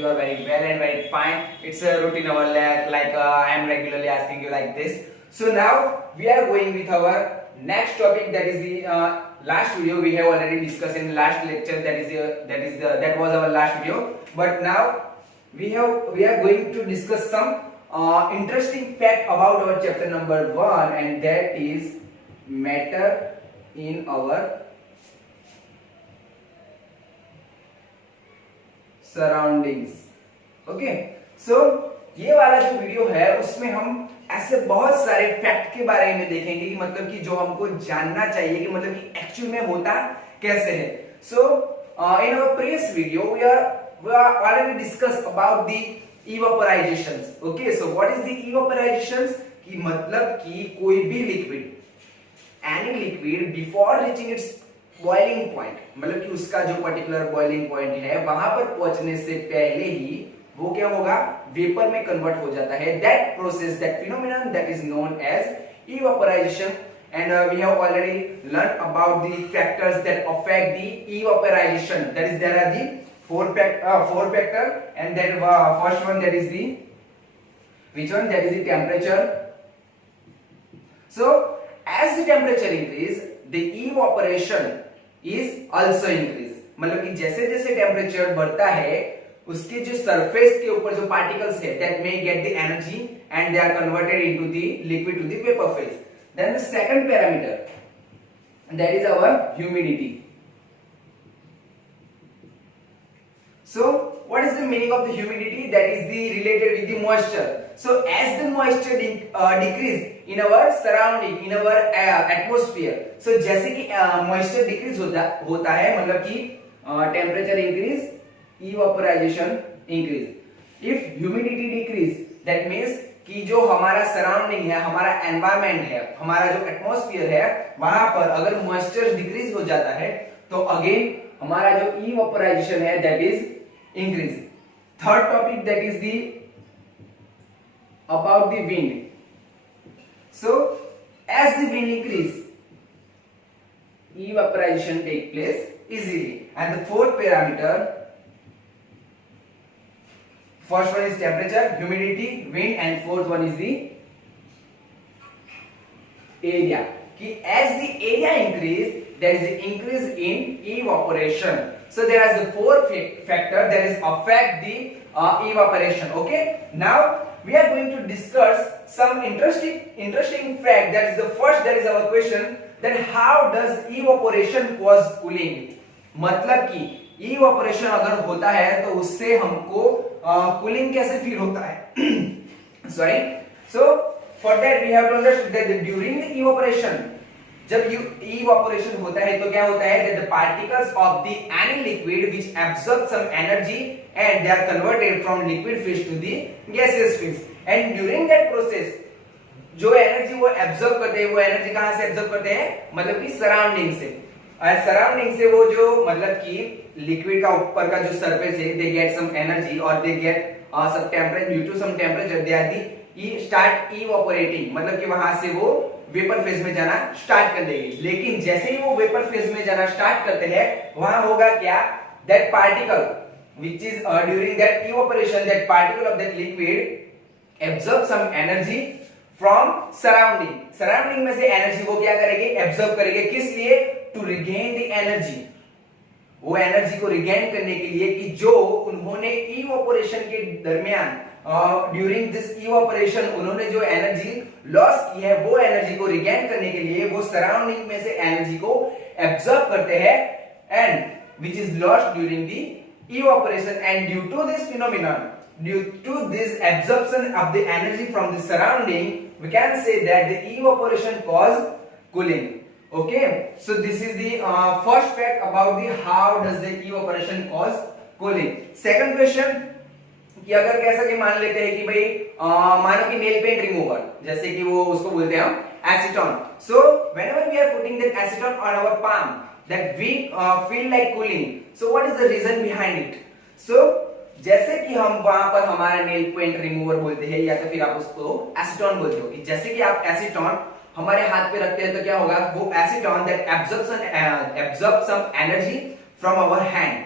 you are very well and very fine. It's a routine our I am regularly asking you like this. So now we are going with our next topic, that is the last video we have already discussed in last lecture. That was our last video. But now we are going to discuss some interesting fact about our chapter number 1, and that is matter in our surroundings. Okay, so ये वाला जो video है उसमें हम ऐसे बहुत सारे fact के बारे में देखेंगे कि मतलब कि जो हमको जानना चाहिए कि मतलब कि एक्चुअल में होता कैसे है. So in our previous video we already discussed about the evaporizations. Okay, so what is the evaporizations? कि मतलब कि कोई भी liquid, any liquid before reaching its boiling point, मतलब कि उसका जो पर्टिकुलर बॉइलिंग पॉइंट है वहां पर पहुंचने से पहले ही वो क्या होगा, वेपर में कन्वर्ट हो जाता है. That process, that phenomenon, that is known as evaporisation. And we have already learn about the factors that affect the evaporisation. That is there are the four factor, and that first one, that is the which one, that is the temperature. So as the temperature increase, the evaporation is also increase. मतलब कि जैसे जैसे temperature बढ़ता है उसके जो surface के ऊपर जो पार्टिकल्स है that may get the energy and they are converted into the liquid to the vapor phase. Then the second parameter, that is our humidity. So what is the meaning of the humidity? That is the related with the moisture. So as the moisture decrease in our surrounding, in our atmosphere, so जैसे कि moisture decrease होता है, मतलब कि temperature increase, evaporation increase. If humidity decrease, that means कि जो हमारा surrounding है, हमारा environment है, हमारा जो atmosphere है, वहां पर अगर moisture decrease हो जाता है तो again हमारा जो evaporation है that is increase. Third topic, that is the about the wind. So as the wind increase, evaporation take place easily. And the fourth parameter, first one is temperature, humidity, wind, and fourth one is the area. कि as the area increase, there is the increase in evaporation. So there is the four factor that is affect the evaporation. Okay, now we are going to discuss some interesting fact. That is the first, that is our question, that how does evaporation cause cooling. मतलब कि evaporation अगर होता है तो उससे हमको cooling कैसे feel होता है. Sorry. So for that we have to understand that during the evaporation, जब evaporation होता है तो क्या होता है, that the particles of the any liquid which absorb some energy and they are converted from liquid phase to the gaseous phase. And during that process जो energy वो absorb करते हैं, वो एनर्जी कहां से एब्जॉर्ब करते हैं, मतलब कि सराउंडिंग से. और सराउंडिंग से वो जो मतलब कि लिक्विड का ऊपर का जो सरफेस है, दे गेट सम एनर्जी और they get some temperature, due to some temperature they are the start evaporating, मतलब कि वहां से वो वेपर फेज में जाना स्टार्ट कर देगी. लेकिन जैसे ही वो वेपर फेज में जाना स्टार्ट करते हैं वहां होगा क्या, that particle which is during that evaporation, that particle of that liquid absorb some energy from surrounding. surrounding में से एनर्जी वो क्या करेगी, एब्जॉर्ब करेगी. किस लिए, टू रिगेन द एनर्जी. वो एनर्जी को रिगेन करने के लिए कि जो उन्होंने इवेपोरेशन के दरमियान ड्यूरिंग दिस इवेपोरेशन उन्होंने जो एनर्जी लॉस की है वो एनर्जी को रिगेन करने के लिए वो सराउंडिंग में से एनर्जी को एब्जॉर्ब करते हैं, and which is lost during the evaporation. And due to this phenomenon, due to this absorption of the energy from the surrounding, we can say that the evaporation cause cooling. Okay, so this is the first fact about the how does the evaporation cause cooling. Second question, कि अगर कैसा कि मान लेते हैं कि भाई मानो कि नेल पेंट रिमूवर, जैसे कि वो उसको बोलते हैं हम acetone. So whenever we are putting that acetone on our palm, that we feel like cooling. So what is the reason behind it? So जैसे कि हम वहां पर हमारा नेल पेंट रिमूवर बोलते हैं या तो फिर आप उसको एसीटोन बोलते हो, कि जैसे कि आप एसीटोन हमारे हाथ पे रखते हैं तो क्या होगा, वो acetone that absorb some energy from our hand,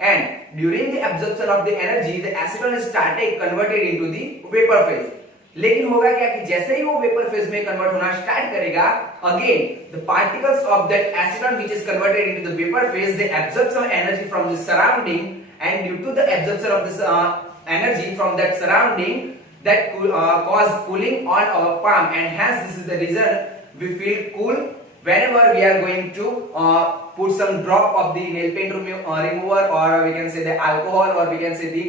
and during the absorption of the energy the acetone is started converted into the vapor phase. लेकिन होगा क्या कि जैसे ही वो वेपर फेज में कन्वर्ट होना स्टार्ट करेगा, again the particles of that acetone which is converted into the vapour phase they absorb some energy from the surrounding, and due to the absorption of this energy from that surrounding that cause cooling on our palm, and hence this is the reason we feel cool whenever we are going to put some drop of the nail paint remover, or we can say the alcohol, or we can say the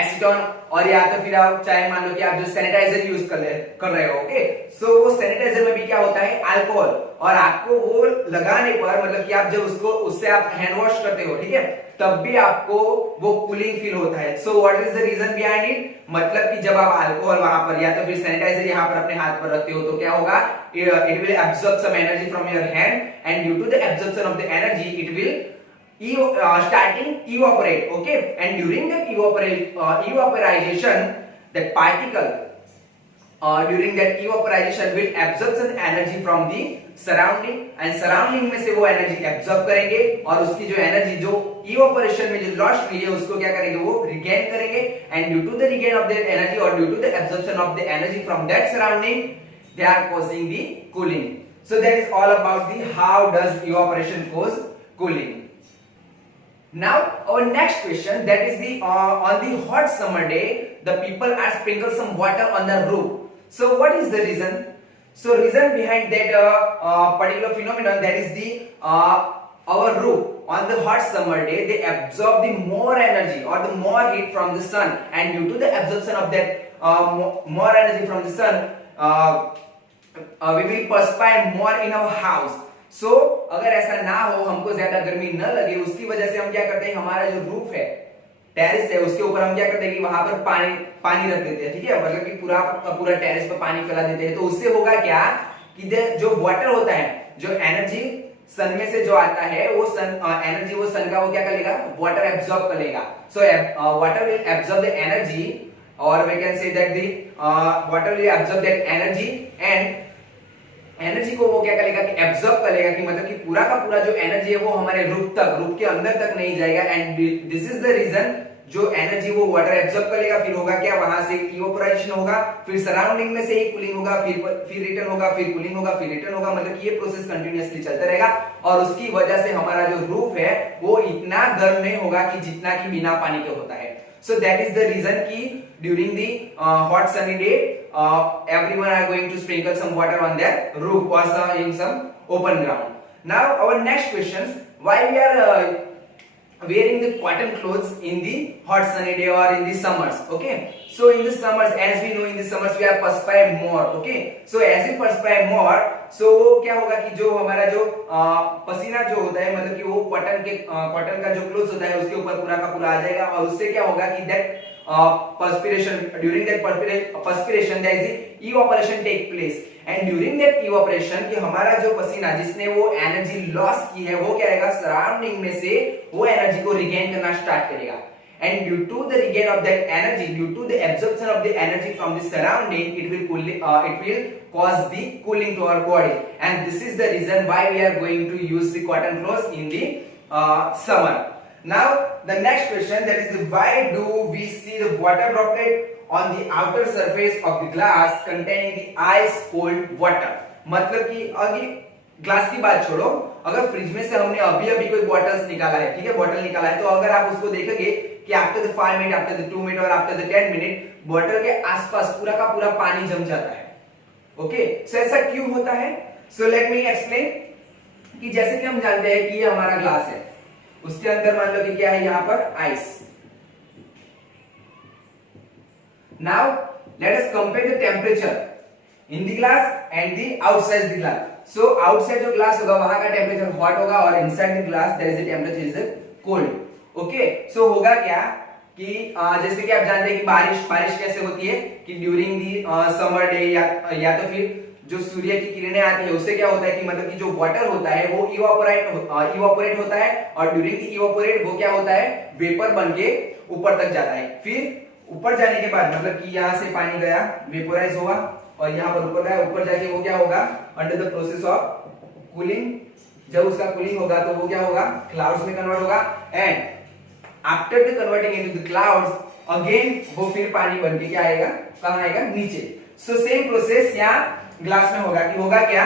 acetone, और या तो फिर आप चाहे मान लो कि आप जो सैनिटाइजर यूज कर रहे हो, ओके, सो वो सैनिटाइजर में भी क्या होता है, अल्कोहल, और आपको वो लगाने पर मतलब कि आप जब उससे आप हैंड वॉश करते हो, ठीक है, तब भी आपको वो कूलिंग फील होता है. So what is the reason behind it, मतलब कि जब आप अल्कोहल वहां पर या तो फिर सैनिटाइजर यहाँ पर अपने हाथ पर रखते हो तो क्या होगा, it will absorb some energy from your hand, and due to the absorption of the energy it will starting evaporate, okay, and during the evaporization that particle during that evaporization will absorb some energy from the surrounding, and surrounding में से वो energy absorb करेंगे, और उसकी जो energy जो evaporation में जो lost हुई है उसको क्या करेंगे, वो regain करेंगे, and due to the regain of that energy or due to the absorption of the energy from that surrounding they are causing the cooling. So that is all about the how does evaporation cause cooling. Now our next question, that is the on the hot summer day the people are sprinkle some water on the roof. So what is the reason? So reason behind that particular phenomenon, that is the our roof on the hot summer day they absorb the more energy or the more heat from the sun, and due to the absorption of that more energy from the sun we will perspire more in our house. सो अगर ऐसा ना हो, हमको ज्यादा गर्मी न लगे, उसकी वजह से हम क्या करते हैं, हमारा जो रूफ है, टेरेस है, उसके ऊपर हम क्या करते हैं कि वहां पर पानी रख देते हैं, ठीक है, मतलब कि पूरा टेरेस पर पानी फैला देते हैं. तो उससे होगा क्या कि जो वाटर होता है, जो एनर्जी सन में से जो आता है, वो सन एनर्जी वो सन का वो क्या करेगा, वाटर एब्सॉर्ब कर लेगा. So water will absorb the energy, और we can say that the water will absorb that energy, and energy को वो क्या करेगा कि एब्सॉर्ब करेगा, कि मतलब कि पूरा का पूरा जो एनर्जी है वो हमारे रूफ के अंदर तक नहीं जाएगा, and this is the reason जो एनर्जी वो वाटर एब्सॉर्ब करेगा, फिर होगा क्या, वहां से इवेपोरेशन होगा, फिर सराउंडिंग में से ही कूलिंग होगा, फिर रिटर्न होगा, फिर कूलिंग होगा, फिर रिटर्न होगा, मतलब कि ये प्रोसेस कंटिन्यूअसली चलता रहेगा, और उसकी वजह से हमारा जो रूफ है वो इतना गर्म नहीं होगा कि जितना कि बिना पानी के होता है. So that is the reason कि during the hot sunny day everyone are going to sprinkle some water on their roof or in some open ground. Now our next questions, why we are wearing the cotton clothes in the hot sunny day or in the summers, okay, so in the summers, as we know, in the summers we are perspire more, okay, so as we perspire more, so वो क्या होगा कि जो हमारा जो पसीना जो होता है, मतलब कि वो कॉटन का जो क्लोथ होता है उसके ऊपर पूरा का पूरा आ जाएगा, और उससे क्या होगा कि that perspiration, during that perspiration there is the evaporation take place, and during that evaporation कि हमारा जो पसीना जिसने वो एनर्जी लॉस की है वो क्या रहेगा, सराउंडिंग में से वो एनर्जी को रिगेन करना स्टार्ट करेगा, and due to the regain of that energy, due to the absorption of the energy from the surrounding, it will cause the cooling to our body, and this is the reason why we are going to use the cotton clothes in the summer. Now the next question, that is why do we see the water droplet on the outer surface of the glass containing the ice cold water. मतलब कि अभी glass की बात छोड़ो, अगर fridge में से हमने अभी कोई बॉटल्स निकाला है, ठीक है, बॉटल निकाला है, तो अगर आप उसको देखेंगे कि after the 5 minute, after the 2 minute और आफ्टर द 10 मिनट बॉटल के आसपास पूरा का पूरा पानी जम जाता है. ओके, सो ऐसा क्यों होता है? सो लेट मी एक्सप्लेन कि जैसे कि हम जानते हैं कि ये हमारा ग्लास है, उसके अंदर मान लो कि क्या है, यहाँ पर ice. Now let us compare the temperature in the glass and the outside the glass. So outside जो ग्लास होगा वहां का टेम्परेचर हॉट होगा, और inside the glass there is the temperature is cold. Okay, so होगा क्या कि जैसे कि आप जानते हैं कि बारिश कैसे होती है कि ड्यूरिंग दी समर डे या तो फिर जो सूर्य की किरणें आती है उससे क्या होता है कि मतलब कि जो वाटर होता है वो इवापोरेट होता है, और ड्यूरिंग दी इवापोरेट वो क्या होता है, वेपर बन के ऊपर तक जाता है. फिर ऊपर जाने के बाद मतलब कि यहाँ से पानी गया, वेपोराइज हुआ, और यहाँ पर ऊपर गया, ऊपर जाके वो क्या होगा, under the process of cooling जब उसका कूलिंग होगा तो वो क्या होगा, क्लाउड्स में कन्वर्ट होगा, and after the converting into the clouds again वो फिर पानी बन के क्या आएगा, कहां आएगा, नीचे। सो सेम प्रोसेस यहाँ ग्लास में होगा कि होगा क्या,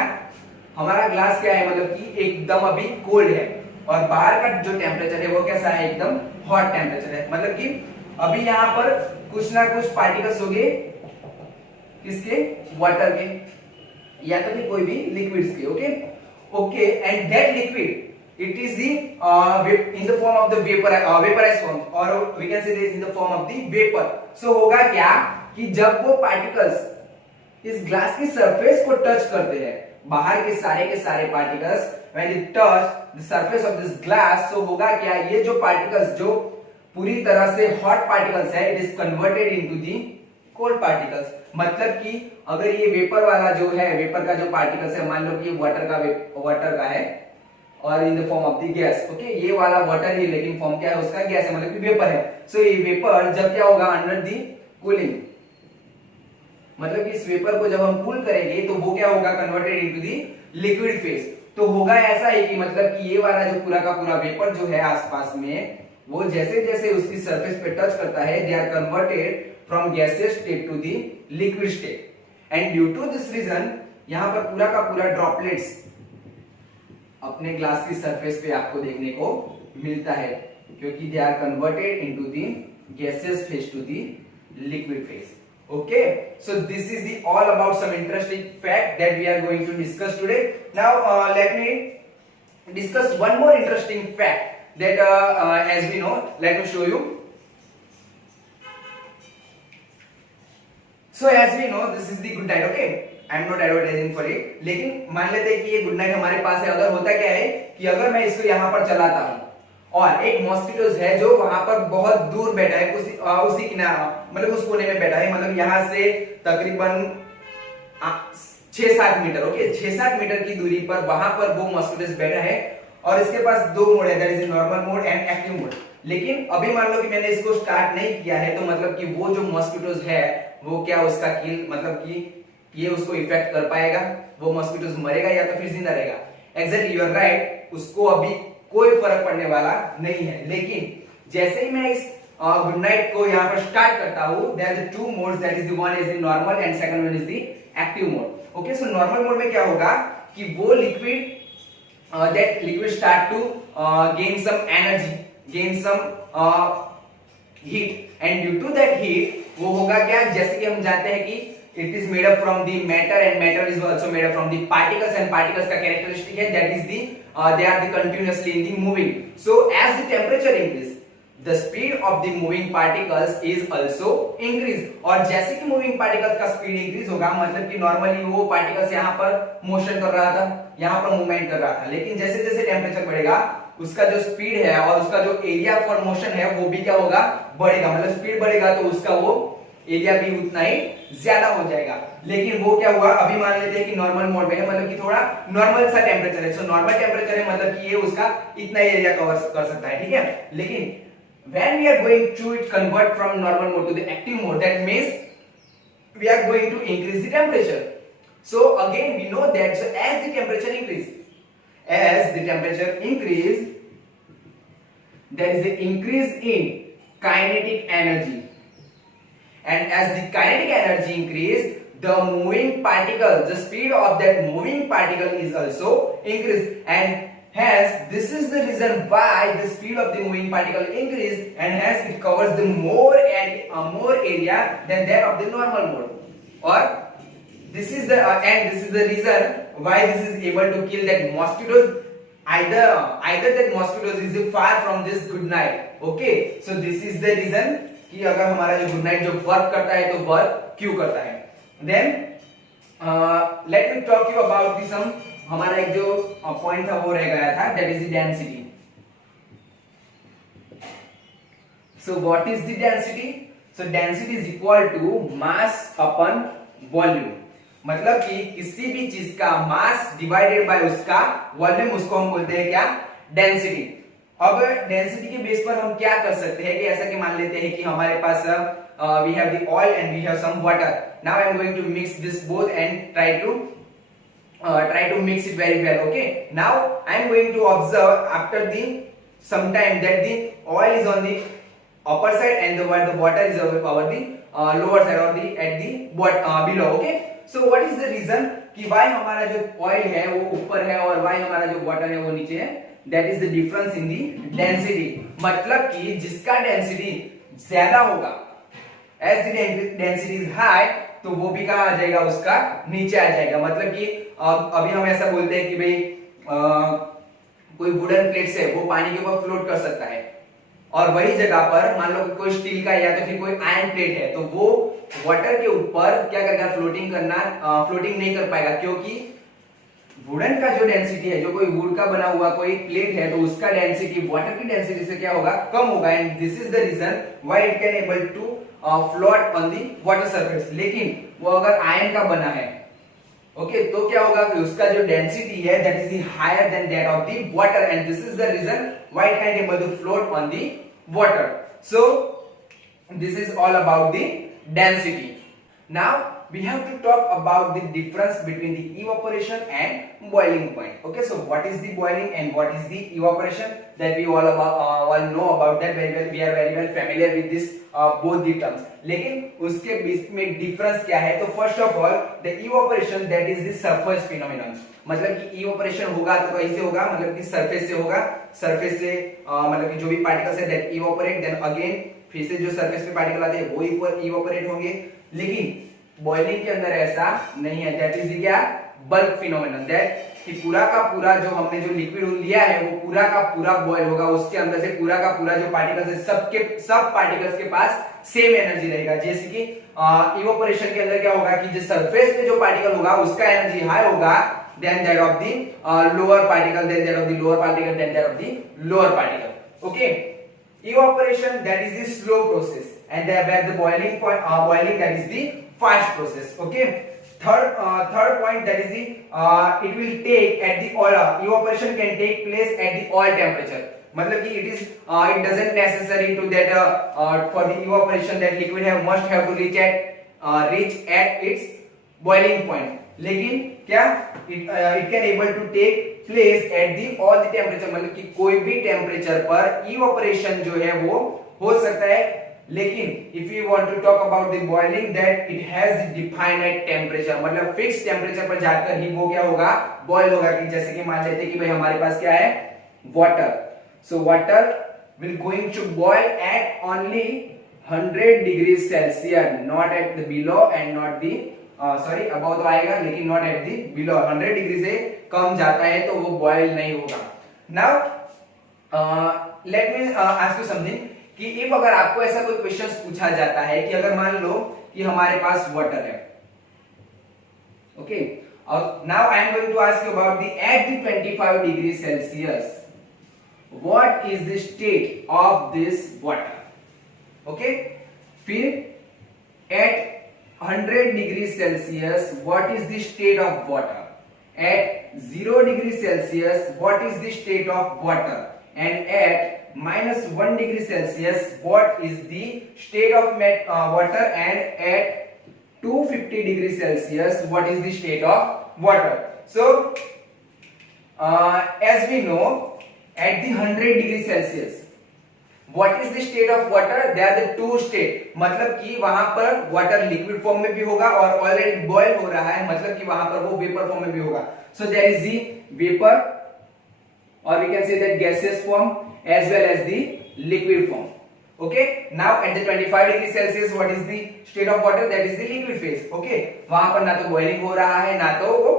हमारा ग्लास क्या है, मतलब कि एकदम अभी कोल्ड है और बाहर का जो टेम्परेचर है वो कैसा है, एकदम हॉट टेम्परेचर है। मतलब कि अभी यहाँ पर कुछ ना कुछ पार्टिकल्स होंगे, किसके, वाटर के या तो फिर कोई भी लिक्विड्स के। Okay okay, and that liquid it is the in the form of the vaporized form, or we can say this in the form of the vapor. So होगा क्या कि जब वो पार्टिकल्स इस ग्लास की सरफेस को touch करते हैं, बाहर के सारे particles when they touch the surface of this glass, so होगा क्या, ये जो पार्टिकल्स जो पूरी तरह से हॉट पार्टिकल्स है, it is converted into the cold particles। मतलब कि अगर ये वेपर वाला जो है, वेपर का जो पार्टिकल्स है, मान लो कि वाटर का है और in the form of the gas. Okay, ये वाला वाटर ही लेकिन फॉर्म क्या है उसका, गैस है, मतलब कि वेपर है। सो ये वेपर जब क्या होगा, अंडर दी कूलिंग, मतलब कि इस वेपर को जब हम कूल करेंगे तो वो क्या होगा, converted into the liquid phase. तो होगा ऐसा ही कि मतलब कि ये वाला जो पूरा का पूरा वेपर जो है आसपास में, वो जैसे जैसे उसकी सरफेस पे टच करता है, they are converted from gaseous state to the liquid state, and due to this reason यहां पर पूरा का पूरा ड्रॉपलेट्स अपने ग्लास की सरफेस पे आपको देखने को मिलता है, क्योंकि they are converted into the gaseous phase to the liquid phase. Okay, so this is the all about some interesting fact that we are going to discuss today. Now let me discuss one more interesting fact that as we know, let me show you. So as we know, this is the good night. Okay, I am not advertising for it, लेकिन मान लेते हैं कि ये good night हमारे पास है। अगर होता क्या है कि अगर मैं इसको यहाँ पर चलाता हूँ और एक मॉस्किटोज है जो वहां पर बहुत दूर बैठा है, उसी किनारे, मतलब उस कोने में बैठा है, मतलब यहां से तकरीबन 6-7 मीटर, ओके 6-7 मीटर की दूरी पर वहां पर वो मॉस्किटोज बैठा है और इसके पास दो मोड है, that is normal mode and active mode. लेकिन अभी मान लो कि मैंने इसको स्टार्ट नहीं किया है, तो मतलब कि वो जो मॉस्किटोज है वो क्या उसका किल, मतलब कि ये उसको इफेक्ट कर पाएगा, वो मॉस्किटोज मरेगा या तो फिर जिंदा रहेगा। एग्जैक्टली यू आर राइट, उसको अभी कोई फर्क पड़ने वाला नहीं है। लेकिन जैसे ही मैं इस गुड नाइट को यहाँ पर स्टार्ट करता हूँ, there are the two modes, that is the one is the normal and second one is the active mode. Okay, so normal mode में क्या होगा कि वो liquid that liquid start to gain some energy, gain some heat, and due to that heat वो होगा क्या, जैसे कि हम जानते हैं कि it is made up from the matter and matter is also made up from the particles, and particles का characteristic है that is the they are the continuously in the moving. So as the temperature increase, the speed of the moving particles is also increase, और जैसे कि moving particles का speed increase होगा, मतलब कि normally वो particles यहाँ पर motion कर रहा था, यहाँ पर मूवमेंट कर रहा था, लेकिन जैसे जैसे टेम्परेचर बढ़ेगा उसका जो स्पीड है और उसका जो एरिया फॉर मोशन है वो भी क्या होगा, बढ़ेगा। मतलब स्पीड बढ़ेगा तो उसका वो एरिया भी उतना ही ज्यादा हो जाएगा। लेकिन वो क्या हुआ, अभी मान लेते हैं कि नॉर्मल मोड में है, मतलब कि थोड़ा नॉर्मल सा टेम्परेचर है। सो नॉर्मल टेम्परेचर है मतलब कि ये उसका इतना एरिया कवर कर सकता है, ठीक है। लेकिन when we are going to convert from normal mode to the active mode, that means we are going to increase the temperature. So again we know that so as the temperature increase, there is the increase in kinetic energy, and as the kinetic energy increase, the moving particle, the speed of that moving particle is also increased, and hence this is the reason why the speed of the moving particle increase, and hence it covers the more area than that of the normal mode, or this is the this is the reason why this is able to kill that mosquitoes, either that mosquitoes is far from this good night। okay, so this is the reason कि अगर हमारा जो good night जो work करता है तो work क्यों करता है। Then let me talk you about this, हमारा एक जो पॉइंट था वो रह गया था, that is the density. So what is the density? So density is equal to mass upon volume, मतलब कि किसी भी चीज का मास डिवाइडेड बाय उसका वॉल्यूम, उसको हम बोलते हैं क्या, डेंसिटी। अब डेंसिटी के बेस पर हम क्या कर सकते हैं कि ऐसा कि मान लेते हैं कि हमारे पास we have the oil and we have some water. Now I am going to mix this both and try to try to mix it very well. Okay, now I am going to observe after the some time that the oil is on the upper side and the water is over the lower side or the at the below. Okay, so what is the reason कि why हमारा जो oil है वो ऊपर है और why हमारा जो water है वो नीचे है? That is the difference in the density. मतलब कि जिसका density ज्यादा होगा, as the density is high, तो वो भी कहाँ आ जाएगा, उसका नीचे आ जाएगा. मतलब कि अभी हम ऐसा बोलते हैं कि भाई कोई वुडन प्लेट से वो पानी के ऊपर फ्लोट कर सकता है, और वही जगह पर मान लो कोई स्टील का या तो फिर कोई आयरन प्लेट है, तो वो वाटर के ऊपर क्या करेगा, फ्लोटिंग नहीं कर पाएगा, क्योंकि वुडन का जो डेंसिटी है, जो कोई वुड का बना हुआ कोई प्लेट है, तो उसका डेंसिटी वाटर की डेंसिटी से क्या होगा, कम होगा. And this is the reason why it can able to float on the water surface. लेकिन वो अगर आयरन का बना है, ओके, तो क्या होगा कि उसका जो डेंसिटी है that is higher than that of the water, and this is the reason why it can able to float on the water. So this is all about the density. Now we have to talk about the difference between the evaporation and boiling point. Okay, so what is the boiling and what is the evaporation? That we all know about that very well. We are very well familiar with this both the terms. लेकिन उसके बीच में difference क्या है? तो first of all, the evaporation that is the surface phenomenon. मतलब कि evaporation होगा तो कैसे होगा, मतलब कि surface से होगा, surface से मतलब कि जो भी particles है that evaporate, then again फिर से जो surface पे particle आते हैं वो evaporate होंगे. लेकिन बॉइलिंग के अंदर ऐसा नहीं है. दैट इज क्या, बल्क फिनोमेनन, दैट कि पूरा का पूरा जो हमने जो लिक्विड लिया है वो पूरा का पूरा बॉयल होगा. उसके अंदर से पूरा का पूरा जो पार्टिकल्स है सब पार्टिकल्स के पास सेम एनर्जी रहेगा. जैसे कि इवेपोरेशन के अंदर क्या होगा कि जो सरफेस पे जो पार्टिकल होगा उसका एनर्जी हाई होगा than that of the lower particle, than that of the lower particle, than that of the lower particle. Okay, evaporation that is the slow process, and where the boiling that is the fast process. Okay, third point that is the it will take at the oil, evaporation can take place at the oil temperature. मतलब कि it doesn't necessary to that for the evaporation that liquid must have to reach at its boiling point. लेकिन क्या it can able to take place at the all the temperature, मतलब कि कोई भी temperature पर evaporation जो है वो हो सकता है. लेकिन if you want to talk about the boiling, that it has defined temperature, मतलब फिक्स टेम्परेचर पर जाकर ही वो क्या होगा, बॉयल होगा. कि जैसे कि मान लेते हैं कि भाई हमारे पास क्या है, water. So water will going to boil at only 100 degrees Celsius, not at the below and not the above तो आएगा, लेकिन not at the below. 100 degree से कम जाता है तो वो बॉयल नहीं होगा. Now let me ask you something कि इफ अगर आपको ऐसा कोई क्वेश्चन पूछा जाता है कि अगर मान लो कि हमारे पास वाटर है, ओके, और now I am going to ask you about the at the 25 degree Celsius what is the state of this water. Okay, फिर at 100 degree Celsius what is the state of water, at 0 degree Celsius what is the state of water, and at -1 degree Celsius what is the state of water, and at 250 degree Celsius what is the state of water. So as we know, at the 100 degree Celsius what is the state of water, there are the two state, मतलब कि वहां पर water liquid form में भी होगा और already boil हो रहा है, मतलब कि वहां पर वो वेपर फॉर्म में भी होगा. So there is the vapour, और we can say that gaseous form as well as the liquid form. Okay, now at the 25 degree Celsius what is the state of water, that is the liquid phase. Okay, वहां पर ना तो boiling हो रहा है ना तो वो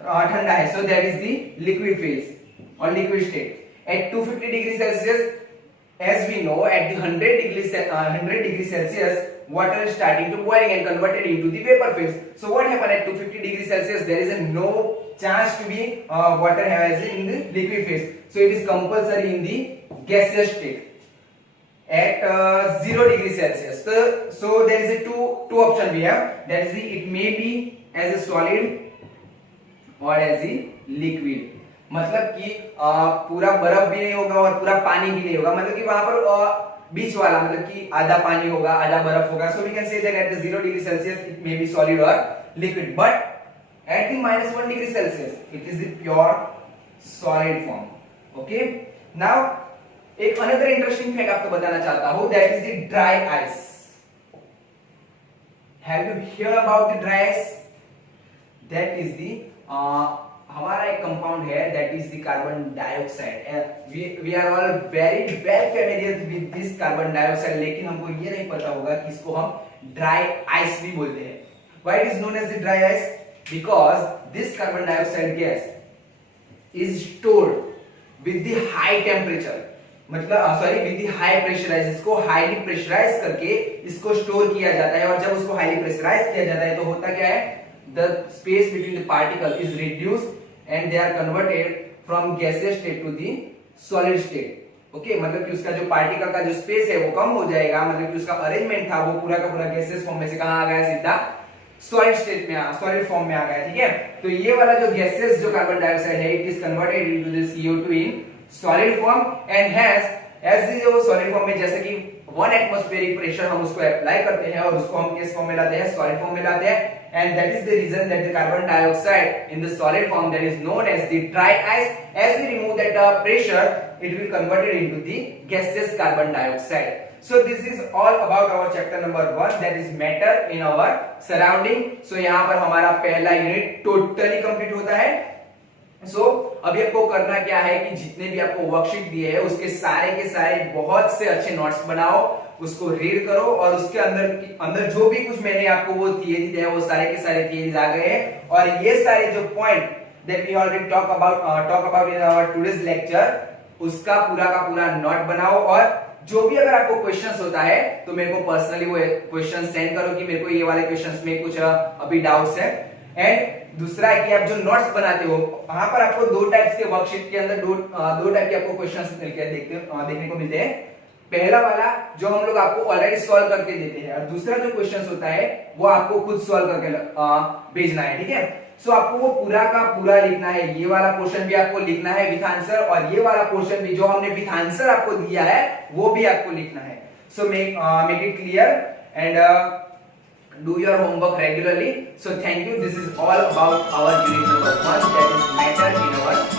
ठंडा है. So that is the liquid phase और liquid state. At 250 degree Celsius, as we know, at the 100 degree Celsius water is starting to boiling and converted into the vapor phase. So what happened at 250 degree Celsius, there is no chance to be water as in the liquid phase, so it is compulsory in the gaseous state. At 0 degree Celsius, so there is a two option we have, that is it may be as a solid or as a liquid. मतलब कि पूरा बर्फ भी नहीं होगा और पूरा पानी भी नहीं होगा, मतलब कि वहां पर बीच वाला, मतलब कि आधा पानी होगा आधा बर्फ होगा. So we can say that at the 0 degree Celsius it may be solid और liquid. But at the -1 degree Celsius it is the pure solid form. Okay, now एक another interesting fact आपको बताना चाहता हूं, that is the dry ice. Have you heard about the dry ice? That is the हमारा एक compound है, that is the carbon dioxide. We are all very well familiar with this carbon dioxide, लेकिन हमको ये नहीं पता होगा कि इसको हम dry ice भी बोलते हैं. Why it is known as the dry ice? Because this carbon dioxide gas is stored with the high temperature, मतलब sorry with the high pressurize, इसको highly pressurize करके इसको स्टोर किया जाता है, और जब उसको highly pressurize किया जाता है तो होता क्या है, the space between the particle is reduced and they are converted from gaseous state to the solid state. Okay, मतलब कि उसका जो पार्टिकल का जो स्पेस है वो कम हो जाएगा, मतलब कि उसका अरेंजमेंट था वो पूरा का पूरा गैसेस फॉर्म में से कहां आ गया, सीधा सॉलिड स्टेट में, सॉलिड फॉर्म में आ गया. ठीक है, तो ये वाला जो गैसेस जो कार्बन डाइऑक्साइड है, it is converted into the CO2 in solid form, and has as जो सॉलिड फॉर्म में जैसे कि 1 एटमॉस्फेरिक प्रेशर हम उसको अप्लाई करते हैं और उसको हम किस फॉर्म में लाते हैं, सॉलिड फॉर्म में लाते हैं. And that is the reason that the carbon dioxide in the solid form, that is known as the dry ice, as we remove that pressure, it will converted into the gaseous carbon dioxide. So this is all about our chapter number 1, that is matter in our surrounding. So यहाँ पर हमारा पहला unit totally complete होता है. सो अभी आपको करना क्या है कि जितने भी आपको वर्कशीट दिए हैं उसके सारे के सारे बहुत से अच्छे नोट्स बनाओ, उसको रीड करो, और उसके अंदर जो भी कुछ मैंने आपको वो थियरी दिया है वो सारे के सारे थियरीज आ गए हैं, और ये सारे जो point that we already talk about in our today's lecture, उसका पूरा का पूरा नोट बनाओ. और जो भी अगर आपको क्वेश्चंस होता है तो मेरे को पर्सनली वो क्वेश्चन सेंड करो कि मेरे को ये वाले क्वेश्चंस में कुछ अभी डाउट्स है. एंड दूसरा है कि आप जो नोट्स बनाते हो, वहां पर आपको दो टाइप्स के वर्कशीट के अंदर दो टाइप के आपको क्वेश्चंस देखने को मिलते हैं. पहला वाला जो हम लोग आपको ऑलरेडी सॉल्व करके देते हैं, और दूसरा जो क्वेश्चंस होता है वो आपको खुद सॉल्व करके भेजना है. ठीक है, सो आपको वो पूरा का पूरा लिखना है. ये वाला पोर्शन भी आपको लिखना है विथ आंसर, और ये वाला पोर्शन भी जो हमने विथ आंसर आपको दिया है वो भी आपको लिखना है. So make it clear and do your homework regularly. So thank you. This is all about our unit number 1, that is matter in our